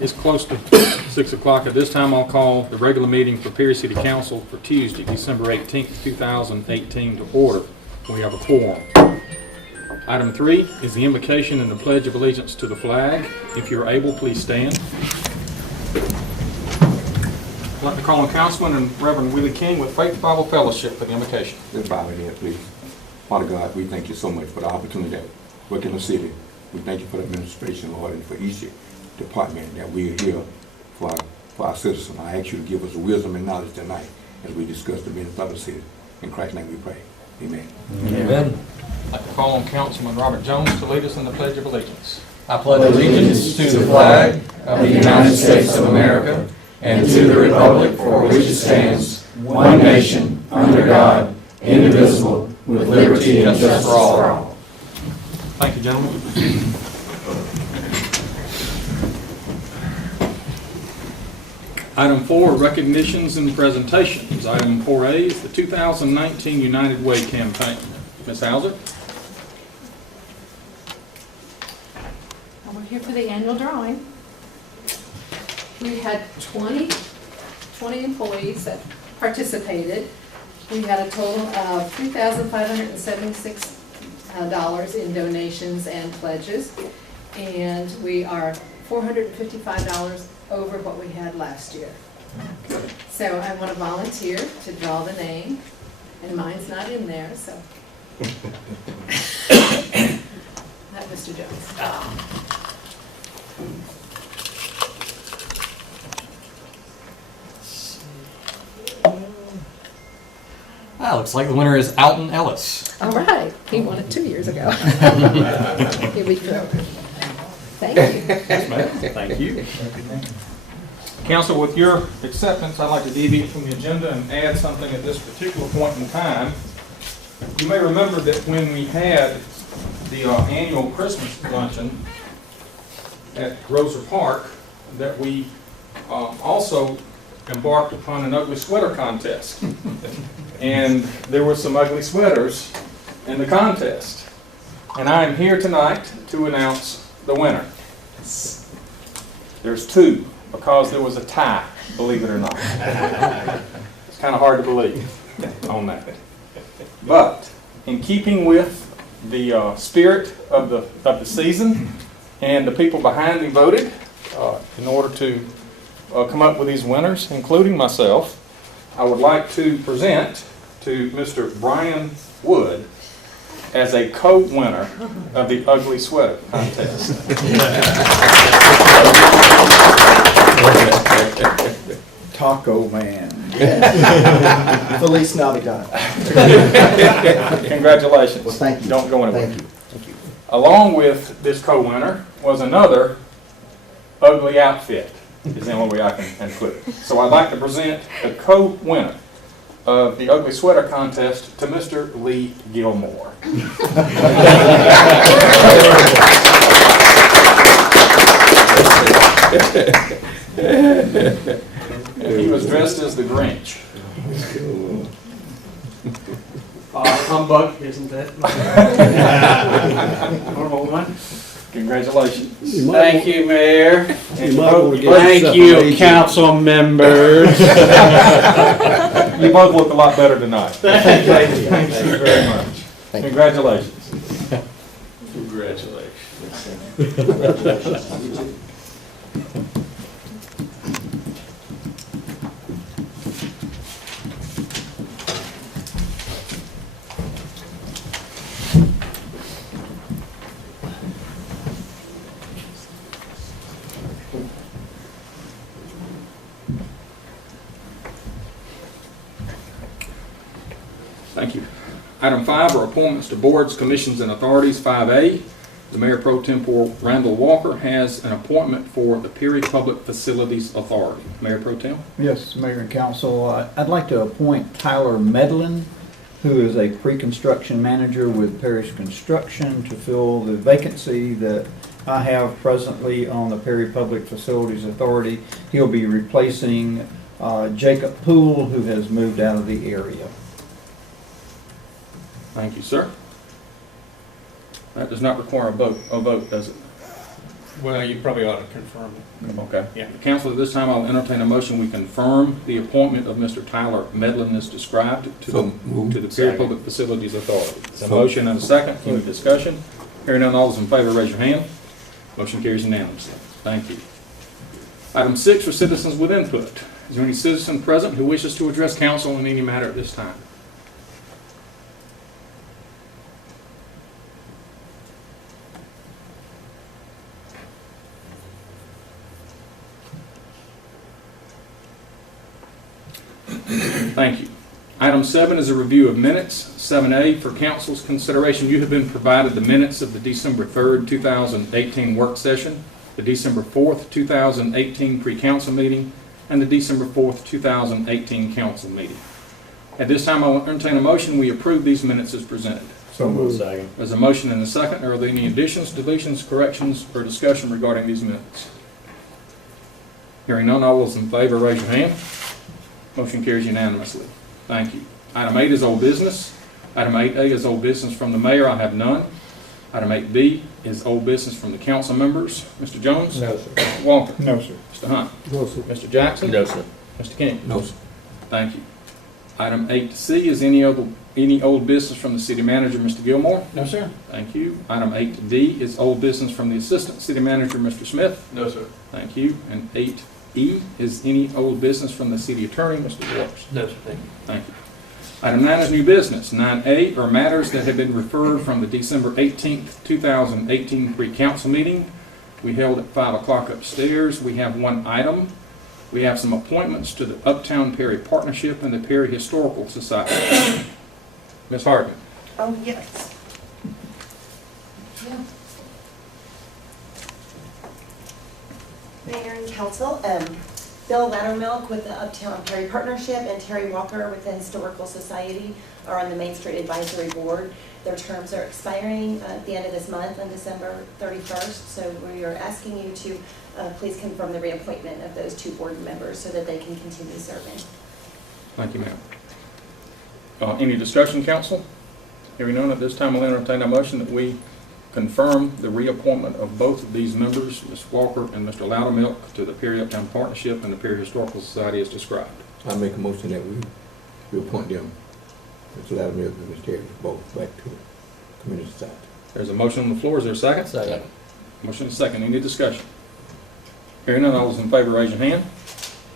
It's close to 6 o'clock. At this time, I'll call the regular meeting for Perry City Council for Tuesday, December 18th, 2018 to order. We have a quorum. Item 3 is the invocation and the Pledge of Allegiance to the flag. If you're able, please stand. I'd like to call on Councilman and Reverend Willie King with Faith Bible Fellowship for the invocation. Let's bow our head, please. Father God, we thank you so much for the opportunity to work in the city. We thank you for the administration, Lord, and for each department that we are here for our citizens. I ask you to give us the wisdom and knowledge tonight as we discuss the business of the city. In Christ's name we pray. Amen. Amen. I'd like to call on Councilman Robert Jones to lead us in the Pledge of Allegiance. I pledge allegiance to the flag of the United States of America and to the republic for which it stands, one nation, under God, indivisible, with liberty and justice for all. Thank you, gentlemen. Item 4, recognitions and presentations. Item 4A is the 2019 United Way campaign. Ms. Hauser? We're here for the annual drawing. We had 20 employees that participated. We had a total of $3,576 in donations and pledges, and we are $455 over what we had last year. So I want to volunteer to draw the name, and mine's not in there, so. Not Mr. Jones. Looks like the winner is Alton Ellis. All right, he won it 2 years ago. Here we go. Thank you. Yes, ma'am. Thank you. Council, with your acceptance, I'd like to deviate from the agenda and add something at this particular point in time. You may remember that when we had the annual Christmas luncheon at Roser Park, that we also embarked upon an ugly sweater contest. And there were some ugly sweaters in the contest. And I am here tonight to announce the winner. There's 2, because there was a tie, believe it or not. It's kind of hard to believe on that. But in keeping with the spirit of the season, and the people behind me voted in order to come up with these winners, including myself, I would like to present to Mr. Brian Wood as a co-winner of the Ugly Sweater Contest. Taco Man. Feliz Navidad. Congratulations. Well, thank you. Don't go anywhere. Thank you. Thank you. Along with this co-winner was another ugly outfit, is the only way I can put it. So I'd like to present the co-winner of the Ugly Sweater Contest to Mr. Lee Gilmore. He was dressed as the Grinch. Humbug, isn't that? Normal one. Congratulations. Thank you, Mayor. You might want to get Thank yourself you, an agent. council members. You both look a lot better tonight. Thank you. Thank you very much. Congratulations. Congratulations. Thank you. Item 5 are appointments to boards, commissions, and authorities. 5A, the Mayor Pro Tempore Randall Walker has an appointment for the Perry Public Facilities Authority. Mayor Pro Tem? Yes, Mayor and Council, I'd like to appoint Tyler Medlin, who is a pre-construction manager with Parish Construction, to fill the vacancy that I have presently on the Perry Public Facilities Authority. He'll be replacing Jacob Poole, who has moved out of the area. Thank you, sir. That does not require a vote, does it? Well, you probably ought to confirm it. Okay. Yeah. Council, at this time, I'll entertain a motion. We confirm the appointment of Mr. Tyler Medlin as described to So the moved. to the Perry Public Facilities Authority. A So- motion and a second. Any discussion? Hearing none, all those in favor, raise your hand. Motion carries unanimously. Thank you. Item 6 for citizens with input. Is there any citizen present who wishes to address council on any matter at this time? Thank you. Item 7 is a review of minutes. 7A for council's consideration. You have been provided the minutes of the December 3rd, 2018 work session, the December 4th, 2018 pre-council meeting, and the December 4th, 2018 council meeting. At this time, I will entertain a motion. We approve these minutes as presented. So moved. Second. There's a motion and a second. Are there any additions, deletions, corrections, or discussion regarding these minutes? Hearing none, all those in favor, raise your hand. Motion carries unanimously. Thank you. Item 8 is old business. Item 8A is old business from the mayor. I have none. Item 8B is old business from the council members. Mr. Jones? No, sir. Mr. Walker? No, sir. Mr. Hunt? No, sir. Mr. Jackson? No, sir. Mr. King? No, sir. Thank you. Item 8C is any old business from the city manager, Mr. Gilmore? No, sir. Thank you. Item 8D is old business from the assistant city manager, Mr. Smith. No, sir. Thank you. And 8E is any old business from the city attorney, Mr. Waters. No, sir. Thank you. Thank you. Item 9 is new business. 9A are matters that have been referred from the December 18th, 2018 pre-council meeting. We held at 5 o'clock upstairs. We have one item. We have some appointments to the Uptown Perry Partnership and the Perry Historical Society. Ms. Hartman. Oh, yes. Mayor and council, Bill Loudermilk with the Uptown Perry Partnership and Terry Walker with the Historical Society are on the Main Street Advisory Board. Their terms are expiring at the end of this month on December 31st, so we are asking you to please confirm the reappointment of those two board members so that they can continue serving. Thank you, ma'am. Any discussion, council? Hearing none, at this time, I'll entertain a motion that we confirm the reappointment of both of these members, Ms. Walker and Mr. Loudermilk, to the Perry Uptown Partnership and the Perry Historical Society as described. I make a motion that we appoint them, Mr. Loudermilk and Mr. Terry, both back to the community society. There's a motion on the floor. Is there a second? Second. Motion is second. Any discussion? Hearing none, all those in favor, raise your hand.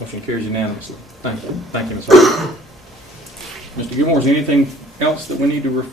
Motion carries unanimously. Thank you. Thank you, Ms. Hartman. Mr. Gilmore, is there anything else that we need to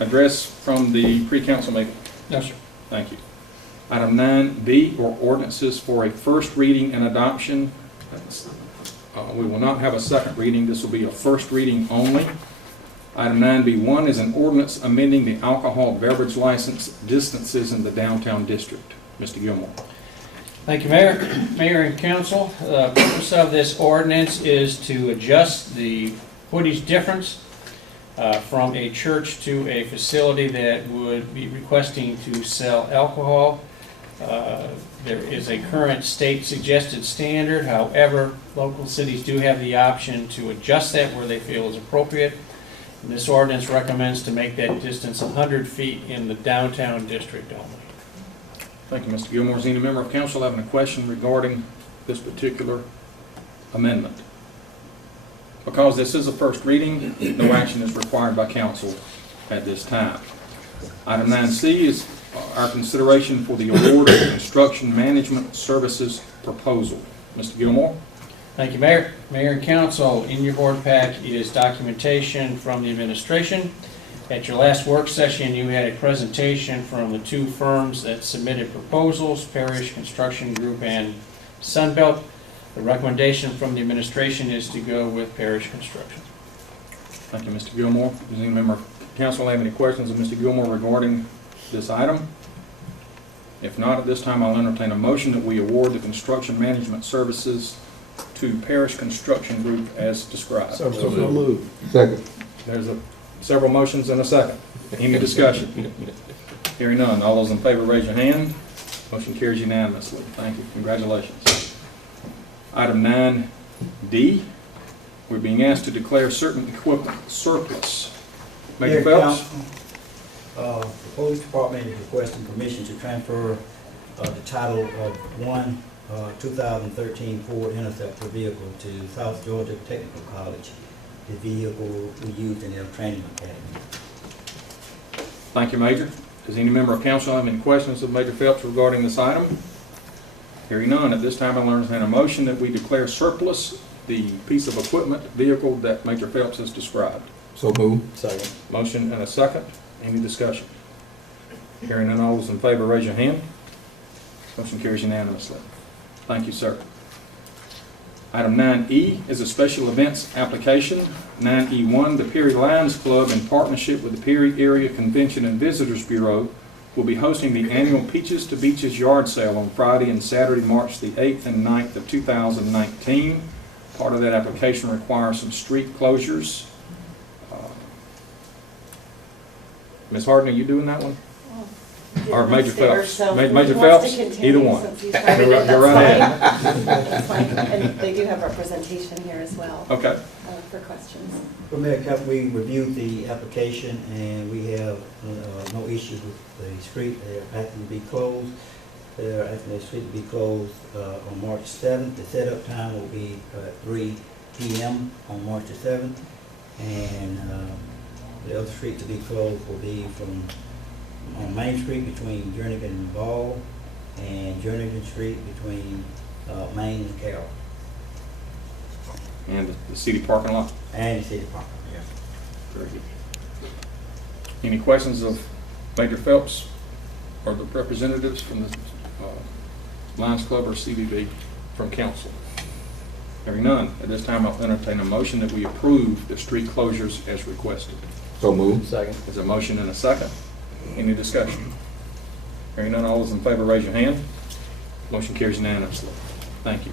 address from the pre-council meeting? No, sir. Thank you. Item 9B, or ordinances for a first reading and adoption. We will not have a second reading. This will be a first reading only. Item 9B1 is an ordinance amending the alcohol beverage license distances in the downtown district. Mr. Gilmore. Thank you, Mayor. Mayor and council, the purpose of this ordinance is to adjust the footage difference from a church to a facility that would be requesting to sell alcohol. There is a current state suggested standard. However, local cities do have the option to adjust that where they feel is appropriate. And this ordinance recommends to make that distance 100 feet in the downtown district only. Thank you, Mr. Gilmore. Is any member of council having a question regarding this particular amendment? Because this is a first reading, no action is required by council at this time. Item 9C is our consideration for the award of construction management services proposal. Mr. Gilmore. Thank you, Mayor. Mayor and council, in your board pack is documentation from the administration. At your last work session, you had a presentation from the two firms that submitted proposals, Parrish Construction Group and Sunbelt. The recommendation from the administration is to go with Parrish Construction. Thank you, Mr. Gilmore. Does any member of council have any questions of Mr. Gilmore regarding this item? If not, at this time, I'll entertain a motion that we award the construction management services to Parrish Construction Group as described. So moved. Second. There's several motions and a second. Any discussion? Hearing none. All those in favor, raise your hand. Motion carries unanimously. Thank you. Congratulations. Item 9D, we're being asked to declare certain equipment surplus. Major Mayor, Phelps? Council, the police department is requesting permission to transfer the title of one 2013 Ford Interceptor vehicle to South Georgia Technical College. The vehicle we used in their training academy. Thank you, Major. Does any member of council have any questions of Major Phelps regarding this item? Hearing none, at this time I'll entertain a motion that we declare surplus the piece of equipment, vehicle that Major Phelps has described. So move. Second. Motion and a second. Any discussion? Hearing none, all those in favor raise your hand. Motion carries unanimously. Thank you, sir. Item 9E is a special events application. 9E1, the Perry Lions Club, in partnership with the Perry Area Convention and Visitors Bureau, will be hosting the annual Peaches to Beaches yard sale on Friday and Saturday, March the 8th and 9th of 2019. Part of that application requires some street closures. Ms. Harden, are you doing that one? Or Major Phelps? Major Phelps? Either one. You're right ahead. That's fine, and they do have representation here as well Okay. for questions. Well, Mayor Council, we reviewed the application and we have no issues with the street. They're asking to be closed. They're asking the street to be closed on March 7th. The setup time will be 3 p.m. on March the 7th. And the other street to be closed will be on Main Street between Jernigan and Ball, and Jernigan Street between Main and Carroll, And the city parking lot? and the city park. Yeah. Very good. Any questions of Major Phelps or the representatives from the Lions Club or CVB from council? Hearing none, at this time I'll entertain a motion that we approve the street closures as requested. So move. Second. There's a motion and a second. Any discussion? Hearing none, all those in favor raise your hand. Motion carries unanimously. Thank you.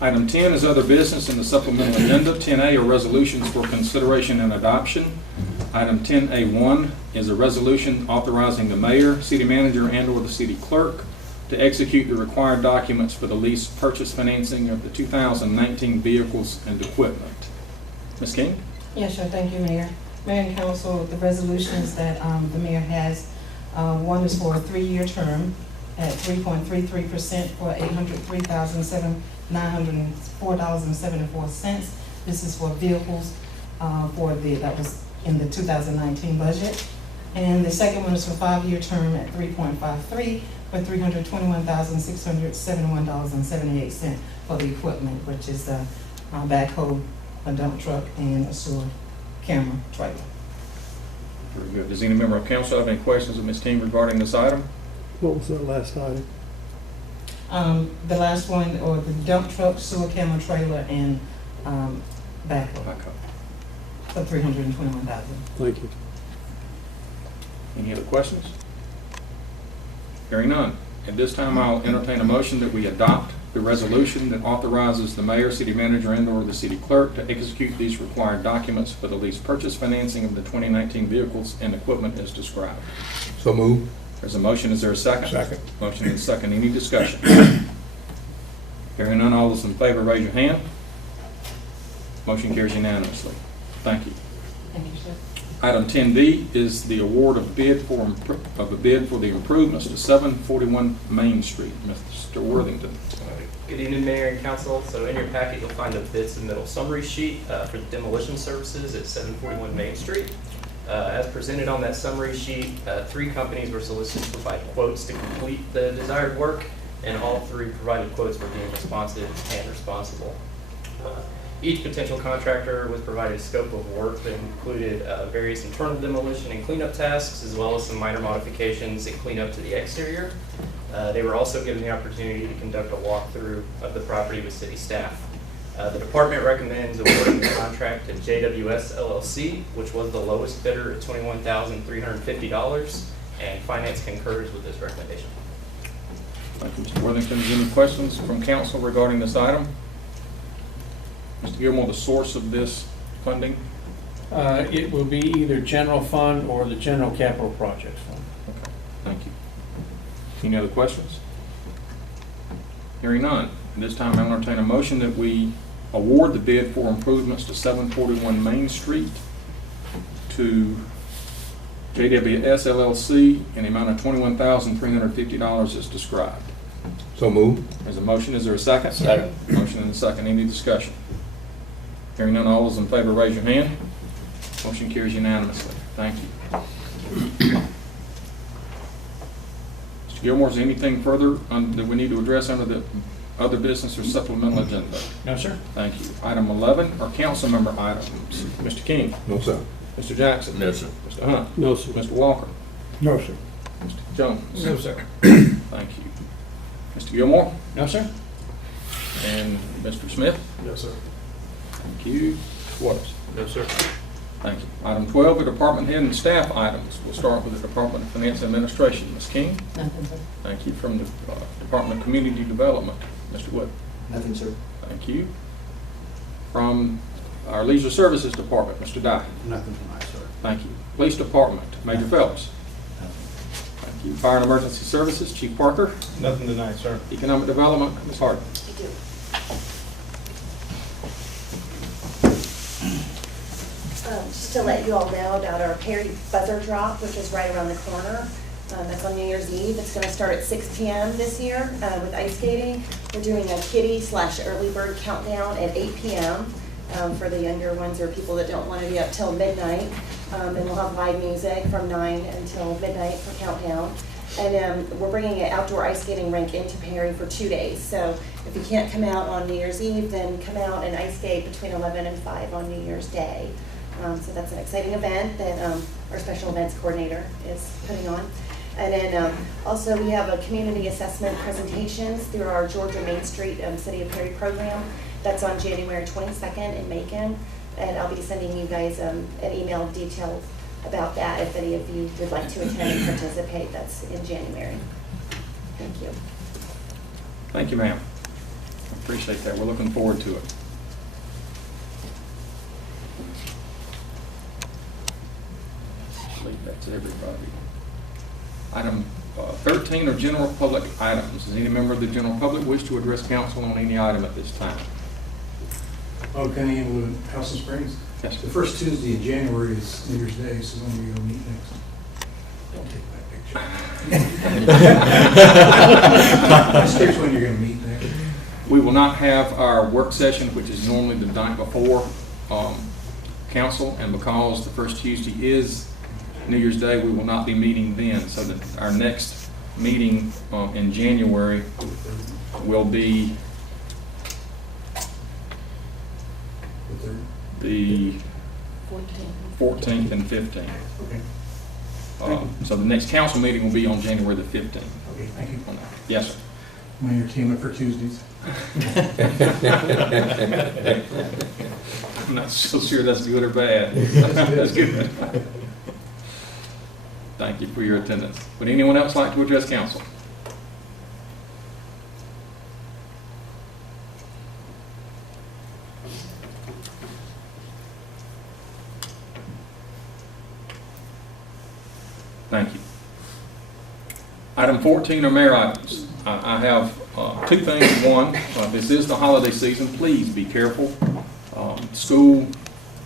Item 10 is other business in the supplemental agenda. 10A are resolutions for consideration and adoption. Item 10A1 is a resolution authorizing the mayor, city manager, and/or the city clerk to execute the required documents for the lease purchase financing of the 2019 vehicles and equipment. Ms. King? Yes, sir. Thank you, Mayor. Mayor and Council, the resolutions that the mayor has, one is for a 3-year term at 3.33% for $803,904.74. This is for vehicles that was in the 2019 budget. And the second one is for 5-year term at 3.53 for $321,671.78 for the equipment, which is a backhoe, a dump truck, and a sewer camera trailer. Very good. Does any member of council have any questions of Ms. King regarding this item? What was that last item? The last one, or the dump truck, sewer camera trailer, and backhoe for $321,000. Thank you. Any other questions? Hearing none. At this time, I'll entertain a motion that we adopt the resolution that authorizes the mayor, city manager, and/or the city clerk to execute these required documents for the lease purchase financing of the 2019 vehicles and equipment as described. So move. There's a motion. Is there a second? Second. Motion and a second. Any discussion? Hearing none, all those in favor raise your hand. Motion carries unanimously. Thank you. Thank you, sir. Item 10D is the award of a bid for the improvements to 741 Main Street. Mr. Worthington. Good evening, Mayor and Council. So in your packet, you'll find a bid submittal summary sheet for the demolition services at 741 Main Street. As presented on that summary sheet, 3 companies were solicited to provide quotes to complete the desired work, and all 3 provided quotes were deemed responsive and responsible. Each potential contractor was provided a scope of work that included various internal demolition and cleanup tasks, as well as some minor modifications and cleanup to the exterior. They were also given the opportunity to conduct a walkthrough of the property with city staff. The department recommends awarding the contract to JWS LLC, which was the lowest bidder at $21,350, and finance concurs with this recommendation. Thank you, Mr. Worthington. Any questions from council regarding this item? Mr. Gilmore, the source of this funding? It will be either general fund or the general capital projects fund. Okay, thank you. Any other questions? Hearing none. At this time, I'll entertain a motion that we award the bid for improvements to 741 Main Street to JWS LLC in the amount of $21,350 as described. So move. There's a motion, is there a second? Second. Motion and a second, any discussion? Hearing none, all those in favor raise your hand. Motion carries unanimously. Thank you. Mr. Gilmore, is there anything further that we need to address under the other business or supplemental agenda? No, sir. Thank you. Item 11 are council member items. Mr. King, No, sir. Mr. Jackson. No, sir. Mr. Hunt, No, sir. Mr. Walker, No, sir. Mr. Jones. No, sir. Thank you. Mr. Gilmore No, sir. and Mr. Smith. Yes, sir. Thank you. Mr. Waters. No, sir. Thank you. Item 12 are department head and staff items. We'll start with the Department of Finance and Administration. Ms. King. Nothing, sir. Thank you. From the Department of Community Development, Mr. Wood. Nothing, sir. Thank you. From our Leisure Services Department, Mr. Dye. Nothing tonight, sir. Thank you. Police Department, Major Phelps. Thank you. Fire and Emergency Services, Chief Parker. Nothing tonight, sir. Economic Development, Ms. Harden. I do. Just to let you all know about our Perry Buzzer Drop, which is right around the corner. That's on New Year's Eve. It's going to start at 6 p.m. this year with ice skating. We're doing a kiddie/early bird countdown at 8 p.m. For the younger ones or people that don't want to be up till midnight. And we'll have live music from 9 until midnight for countdown. And we're bringing an outdoor ice skating rink into Perry for 2 days. So if you can't come out on New Year's Eve, then come out and ice skate between 11 and 5 on New Year's Day. So that's an exciting event that our special events coordinator is putting on. And then also we have a community assessment presentations through our Georgia Main Street City of Perry program. That's on January 22nd in Macon. And I'll be sending you guys an email details about that if any of you would like to attend and participate. That's in January. Thank you. Thank you, ma'am. I appreciate that. We're looking forward to it. I believe that's everybody. Item 13 are general public items. Does any member of the general public wish to address council on any item at this time? Oh, can I handle the House of Springs? Yes, The sir. first Tuesday in January is New Year's Day, so when are we going to meet next? Don't take my picture. Just curious when you're going to meet next. We will not have our work session, which is normally the night before council, and because the first Tuesday is New Year's Day, we will not be meeting then. So that our next meeting in January will be the 14th and 15th. Okay. So the next council meeting will be on January the 15th. Okay, thank you. Yes, sir. My entertainment for Tuesdays. I'm not so sure that's good or bad. That's good. Thank you for your attendance. Would anyone else like to address council? Thank you. Item 14 are mayor items. I have two things. One, this is the holiday season. Please be careful. School,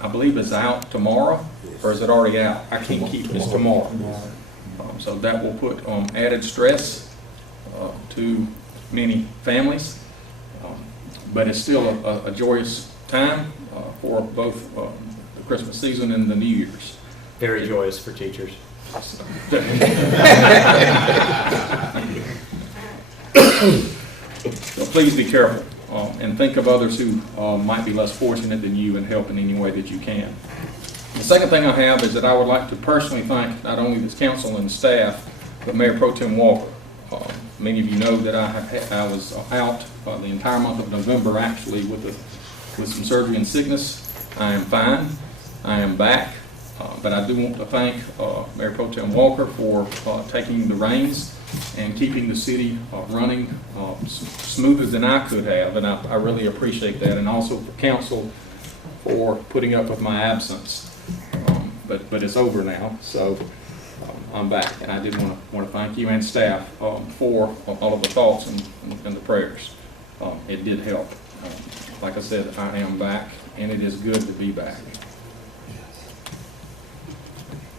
I believe, is out tomorrow, or is it already out? I can't keep this tomorrow. So that will put added stress to many families. But it's still a joyous time for both the Christmas season and the New Year's. Very joyous for teachers. So please be careful and think of others who might be less fortunate than you and help in any way that you can. The second thing I have is that I would like to personally thank not only this council and staff, but Mayor Pro Tem Walker. Many of you know that I was out the entire month of November actually with some surgery and sickness. I am fine. I am back. But I do want to thank Mayor Pro Tem Walker for taking the reins and keeping the city running smoother than I could have, and I really appreciate that, and also for council for putting up with my absence. But it's over now, so I'm back, and I did want to thank you and staff for all of the thoughts and the prayers. It did help. Like I said, I am back, and it is good to be back.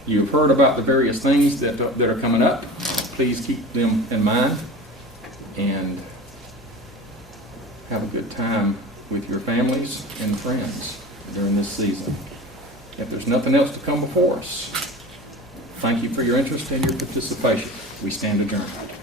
You've heard about the various things that are coming up. Please keep them in mind and have a good time with your families and friends during this season. If there's nothing else to come before us, thank you for your interest and your participation. We stand adjourned.